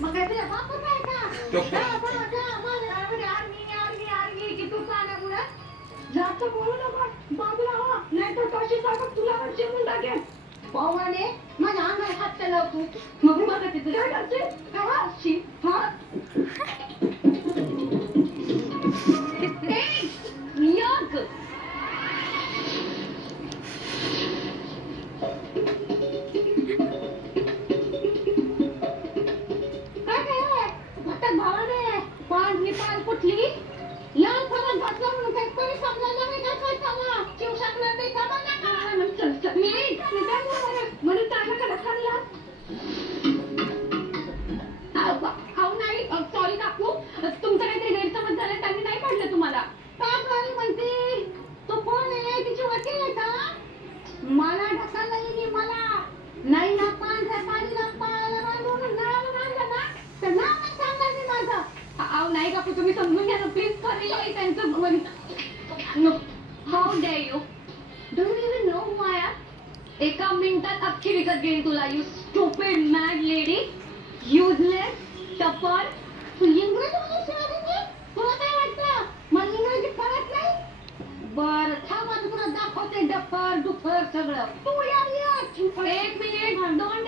मग काय तुझ्या बापाचं आहे का? तो- जा, माझ्या आर्मी की तू पाण्यामुळं जास्त बोलू नका बाजूला हो, नाहीतर कशी जागा तुला वरची म्हणून टाकेन. पवाने माझ्या अंगाला हात केला तू मग बघा तिथे काय करते अशी हा युग काय काय भटक भावाने पाल कुठली लाल फलक घातला म्हणून काही कोणी समजायला नाही का काय चालला शिवशास्त्रात नाही समजला का मी काय म्हणून टाकाकडे खाल्ला खाऊ नाही सॉरी काकू तुमचं काहीतरी गैरसमज झालं त्यांनी नाही पडलं तुम्हाला का सॉरी म्हणते तो कोण आहे तिची वकील आहे का मला ढकललं येईल मला नाही ना पांढऱ्या पाणीला पायाला बांधून नावाला बांधलं ना तर नाव नाही सांगणार मी माझं अहो नाही काकू तुम्ही समजून घ्या ना प्लीज खरे त्यांचं how dare you do you even know who I am एका मिनिटात अख्खी विकत गेली तुला you stupid mad lady useless टपर तू इंग्रजी तुला काय वाटतं मला इंग्रजी कळत नाही बर थांब आता तुला दाखवते डफर दुफर सगळं तू या एक मिनिट दोन